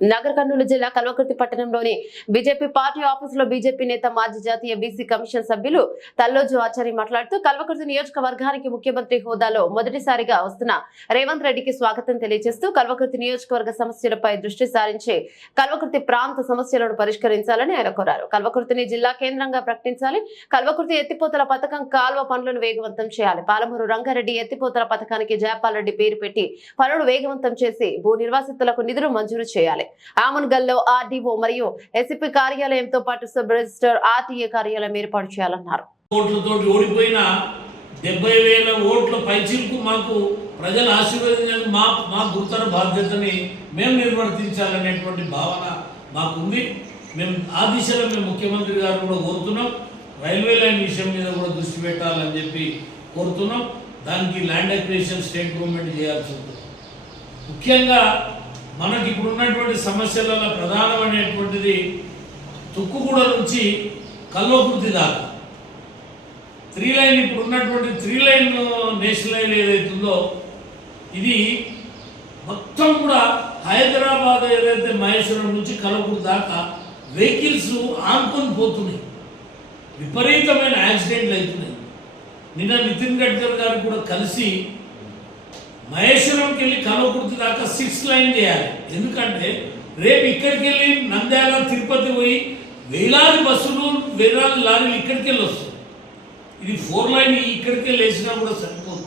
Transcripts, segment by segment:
నగర కర్నూలు జిల్లా కల్వకుర్తి పట్టణంలోని బీజేపీ పార్టీ ఆఫీసులో బీజేపీ నేత మాజీ జాతీయ బీసీ కమిషన్ సభ్యులు తల్లోజు ఆచారి మాట్లాడుతూ కల్వకుర్తి నియోజకవర్గానికి ముఖ్యమంత్రి హోదాలో మొదటిసారిగా వస్తున్న రేవంత్ రెడ్డికి స్వాగతం తెలియజేస్తూ కల్వకుర్తి నియోజకవర్గ సమస్యలపై దృష్టి సారించి కల్వకుర్తి ప్రాంత సమస్యలను పరిష్కరించాలని ఆయన కోరారు. కల్వకుర్తిని జిల్లా కేంద్రంగా ప్రకటించాలి. కల్వకుర్తి ఎత్తిపోతల పథకం కాల్వ పనులను వేగవంతం చేయాలి. పాలమూరు రంగారెడ్డి ఎత్తిపోతల పథకానికి జయపాల్ రెడ్డి పేరు పెట్టి పనులు వేగవంతం చేసి భూ నిర్వాసితులకు నిధులు మంజూరు చేయాలి. ఆమన్గల్లో ఆర్డీఓ మరియు ఎస్పీ కార్యాలయంతో పాటు సబ్ రిజిస్టర్ ఆర్టీఏ కార్యాలయం ఏర్పాటు చేయాలన్నారు. ఓడిపోయిన డెబ్బై వేల ఓట్ల పైచిలకు మాకు ప్రజలు ఆశీర్వదించాలి మా మా గురుతర బాధ్యతని మేము నిర్వర్తించాలనేటువంటి భావన మాకుంది. మేము ఆ దిశలో మేము ముఖ్యమంత్రి గారు కూడా కోరుతున్నాం. రైల్వే లైన్ విషయం మీద కూడా దృష్టి పెట్టాలని చెప్పి కోరుతున్నాం. దానికి ల్యాండ్ అక్విజిషన్ స్టేట్ గవర్నమెంట్ చేయాల్సి ఉంటుంది. ముఖ్యంగా మనకి ఇప్పుడు ఉన్నటువంటి సమస్యలలో ప్రధానమైనటువంటిది తుక్కుగూడ నుంచి కల్వకుర్తి దాకా. త్రీ లైన్ ఇప్పుడు ఉన్నటువంటి త్రీ లైన్ నేషనల్ లైన్ ఏదైతుందో ఇది మొత్తం కూడా హైదరాబాద్ ఏదైతే మహేశ్వరం నుంచి కలవకుర్తి దాకా వెహికల్స్ ఆనుకొని పోతున్నాయి. విపరీతమైన యాక్సిడెంట్లు అవుతున్నాయి. నిన్న నితిన్ గడ్కర్ గారు కూడా కలిసి మహేశ్వరంకి వెళ్ళి కలవకుర్తి దాకా సిక్స్ లైన్ చేయాలి. ఎందుకంటే రేపు ఇక్కడికి వెళ్ళి నంద్యాల తిరుపతి పోయి వేలాది బస్సులు వేలాది లారీలు ఇక్కడికి వెళ్ళి వస్తాయి ఇది ఫోర్ లైన్ ఇక్కడికి వెళ్ళి వేసినా కూడా సరిపోదు.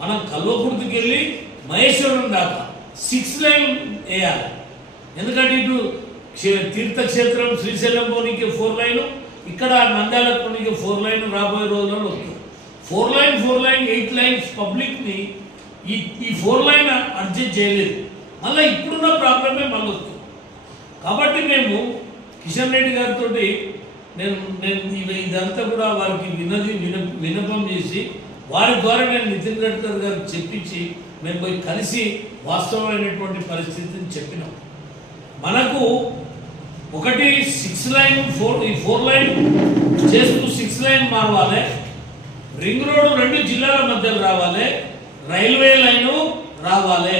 మనం కల్వకుర్తికి వెళ్ళి మహేశ్వరం దాకా సిక్స్ లైన్ వేయాలి. ఎందుకంటే ఇటు తీర్థక్షేత్రం శ్రీశైలం పోనీకి ఫోర్ లైన్ ఇక్కడ నంద్యాల పోనీకి ఫోర్ లైన్ రాబోయే రోజుల్లో వస్తుంది four line four line eight lines పబ్లిక్ని ఈ ఈ ఫోర్ లైన్ అడ్జస్ట్ చేయలేదు. మళ్ళీ ఇప్పుడున్న ప్రాబ్లమే మళ్ళీ వస్తుంది కాబట్టి మేము కిషన్ రెడ్డి గారితో నేను నేను ఇదంతా కూడా వారికి వినది విన వినపం చేసి వారి ద్వారా నేను నితిన్ గడ్కర్ గారికి చెప్పించి మేము పోయి కలిసి వాస్తవమైనటువంటి పరిస్థితిని చెప్పినాం. మనకు ఒకటి సిక్స్ లైన్ ఫోర్ ఈ ఫోర్ లైన్ చేస్తూ సిక్స్ లైన్ మారవాలి. రింగ్ రోడ్ రెండు జిల్లాల మధ్యలో రావాలి. రైల్వే లైను రావాలి.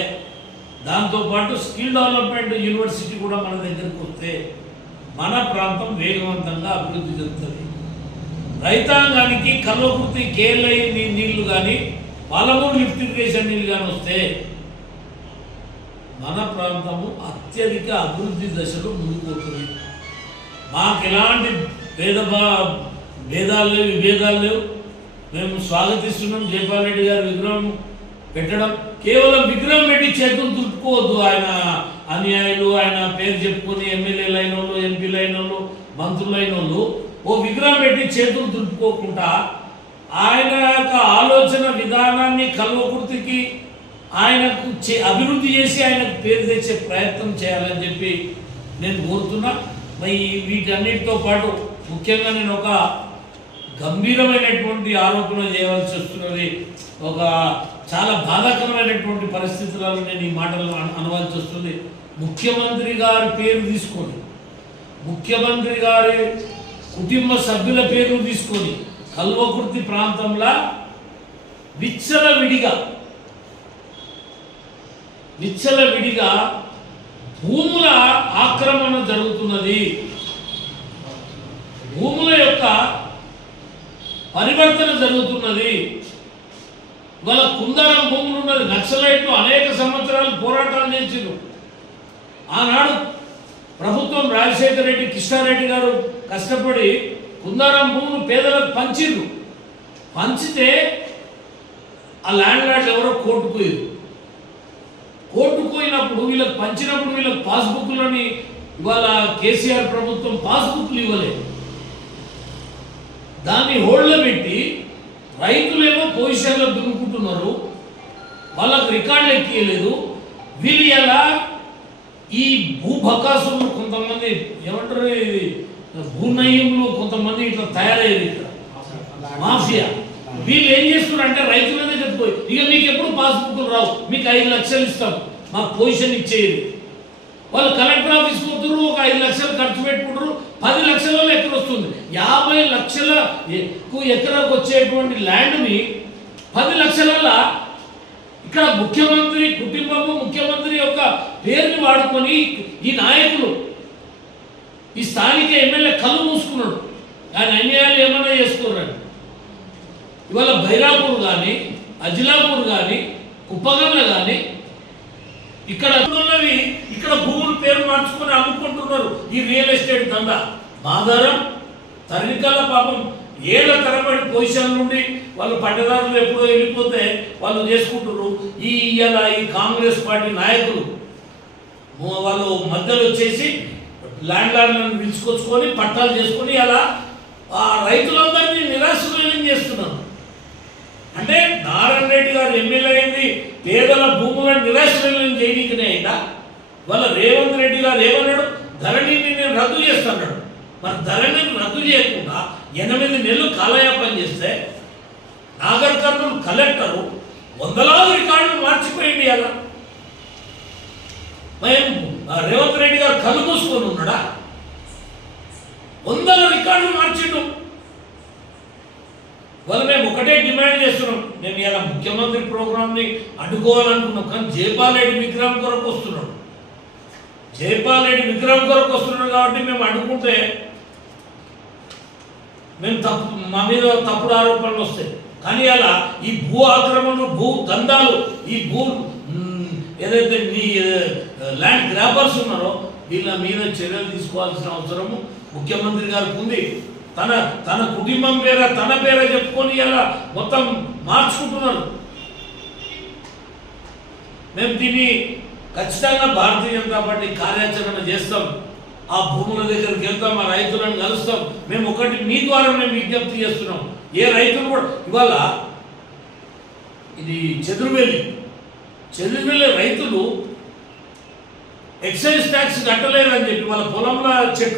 దాంతోపాటు స్కిల్ డెవలప్మెంట్ యూనివర్సిటీ కూడా మన దగ్గరకు వస్తే మన ప్రాంతం వేగవంతంగా అభివృద్ధి చెందుతుంది. రైతాంగానికి కల్వకుర్తి కేఎల్ఐ నీళ్ళు కానీ పాలమూరు లిఫ్ట్ ఇరిగేషన్ నీళ్ళు కానీ వస్తే మన ప్రాంతము అత్యధిక అభివృద్ధి దశలో ముందుకుపోతుంది మాకు ఎలాంటి భేద భేదాలు లేవు విభేదాలు లేవు. మేము స్వాగతిస్తున్నాం జయపాల్ రెడ్డి గారి విగ్రహం. పెట్టడం కేవలం విగ్రహం పెట్టి చేతులు దుట్టుకోవద్దు ఆయన అనుయాయులు ఆయన పేరు చెప్పుకొని ఎమ్మెల్యేలు అయిన వాళ్ళు ఎంపీలు అయిన వాళ్ళు మంత్రులు అయిన వాళ్ళు ఓ విగ్రహం పెట్టి చేతులు దుట్టుకోకుండా ఆయన యొక్క ఆలోచన విధానాన్ని కల్వకుర్తికి ఆయనకు చే- అభివృద్ధి చేసి ఆయనకు పేరు తెచ్చే ప్రయత్నం చేయాలని చెప్పి నేను కోరుతున్నా. మరి వీటన్నిటితో పాటు ముఖ్యంగా నేను ఒక గంభీరమైనటువంటి ఆరోపణ చేయవలసి వస్తున్నది. ఒక చాలా బాధాకరమైనటువంటి పరిస్థితులను నేను ఈ మాటలు అనవలసి వస్తుంది. ముఖ్యమంత్రి గారి పేరు తీసుకొని ముఖ్యమంత్రి గారి కుటుంబ సభ్యుల పేరు తీసుకొని కల్వకుర్తి ప్రాంతంలో విచ్చల విడిగా విచ్చల విడిగా భూముల ఆక్రమణ జరుగుతున్నది భూముల యొక్క పరివర్తన జరుగుతున్నది. వాళ్ళ కుందారం భూములు ఉన్నది. నక్సలైట్లు అనేక సంవత్సరాలు పోరాటాలు చేసిండ్రు. ఆనాడు ప్రభుత్వం రాజశేఖర రెడ్డి కృష్ణారెడ్డి గారు కష్టపడి కుందారం భూములు పేదలకు పంచిండ్రు పంచితే ఆ ల్యాండ్ లార్డ్ ఎవరో కోర్టుపోయారు కోర్టుకు పోయినప్పుడు వీళ్ళకి పంచినప్పుడు వీళ్ళకి పాస్బుక్లని ఇవాళ కేసీఆర్ ప్రభుత్వం పాస్బుక్లు ఇవ్వలేదు. దాన్ని హోల్డ్లో పెట్టి రైతులేమో పొజిషన్లో దున్నుకుంటున్నారు. వాళ్ళకు రికార్డులు ఎక్కియలేదు. వీళ్ళు ఎలా ఈ భూభకాసులు కొంతమంది ఏమంటారు ఇది? భూనయ్యంలో కొంతమంది ఇట్లా తయారయ్యేది ఇక్కడ మాఫియా. వీళ్ళు ఏం చేస్తున్నారు అంటే రైతుల దగ్గర ఇక మీకు ఎప్పుడు పాస్బుక్లు రావు? మీకు ఐదు లక్షలు ఇస్తాం. మాకు పొజిషన్ ఇచ్చేది వాళ్ళు కలెక్టర్ ఆఫీస్ పోతున్నారు ఒక ఐదు లక్షలు ఖర్చు పెట్టుకుంటారు. పది లక్షలలో ఎక్కడ వస్తుంది? యాభై లక్షల ఎక్కువ ఎకరాకు వచ్చేటువంటి ల్యాండ్ని పది లక్షలల్లా ఇక్కడ ముఖ్యమంత్రి కుటుంబము ముఖ్యమంత్రి యొక్క పేరుని వాడుకొని ఈ నాయకులు ఈ స్థానిక ఎమ్మెల్యే కళ్ళు మూసుకున్నాడు. ఆయన అన్యాయాలు ఏమన్నా చేసుకున్నాడు ఇవాళ భైరాపూర్ కానీ అజిలాపూర్ కానీ కుప్పగంల కానీ ఇక్కడ ఉన్నవి ఇక్కడ భూములు పేరు మార్చుకొని అమ్ముకుంటున్నారు ఈ రియల్ ఎస్టేట్ దందా. మాదారం తరికల పాపం. ఏళ్ళ తరబడి పొజిషన్ నుండి వాళ్ళు పట్టదారులు ఎప్పుడో వెళ్ళిపోతే వాళ్ళు చేసుకుంటున్నారు. ఈ ఇవాళ ఈ కాంగ్రెస్ పార్టీ నాయకులు వాళ్ళు మధ్యలో వచ్చేసి ల్యాండ్ లార్డ్లను పిలుచుకొచ్చుకొని పట్టాలు చేసుకొని అలా ఆ రైతులందరినీ నిరాశనం చేస్తున్నారు. అంటే నారాయణ రెడ్డి గారు ఎమ్మెల్యే అయింది పేదల భూములను నిరాశనం చేయడానికి అయినా వాళ్ళ రేవంత్ రెడ్డి గారు ఏమన్నాడు? ధరణిని నేను రద్దు చేస్తున్నాడు. మరి ధరణిని రద్దు చేయకుండా ఎనిమిది నెలలు కాలయాపన చేస్తే నాగర్ కర్నూలు కలెక్టరు వందలాది రికార్డులు మార్చిపోయింది అలా మేము రేవంత్ రెడ్డి గారు కళ్ళు మూసుకొని ఉన్నాడా? వందల రికార్డులు మార్చిండు. వాళ్ళు మేము ఒకటే డిమాండ్ చేస్తున్నాం. మేము ఇలా ముఖ్యమంత్రి ప్రోగ్రామ్ని అడ్డుకోవాలనుకున్నాం కానీ జయపాల్ రెడ్డి విగ్రహం కొరకు వస్తున్నాడు జయపాల్ రెడ్డి విగ్రహం కొరకు వస్తున్నాడు కాబట్టి మేము అడ్డుకుంటే మేము తప్పు మా మీద తప్పుడు ఆరోపణలు వస్తాయి. కానీ అలా ఈ భూ ఆక్రమణలు భూ దందాలు ఈ భూ ఏదైతే మీ ల్యాండ్ గ్రాపర్స్ ఉన్నారో వీళ్ళ మీద చర్యలు తీసుకోవాల్సిన అవసరము ముఖ్యమంత్రి గారికి ఉంది. తన తన కుటుంబం పేర తన పేర చెప్పుకొని ఇలా మొత్తం మార్చుకుంటున్నారు. మేము దీన్ని ఖచ్చితంగా భారతీయ జనతా పార్టీ కార్యాచరణ చేస్తాం. ఆ భూముల దగ్గరికి వెళ్తాం ఆ రైతులను కలుస్తాం. మేము ఒకటి మీ ద్వారా మేము విజ్ఞప్తి చేస్తున్నాం. ఏ రైతులు కూడా ఇవాళ ఇది చెదురువెల్లి చెదురువెల్లి రైతులు ఎక్సైజ్ ట్యాక్స్ కట్టలేదని చెప్పి వాళ్ళ పొలంలో చెట్టు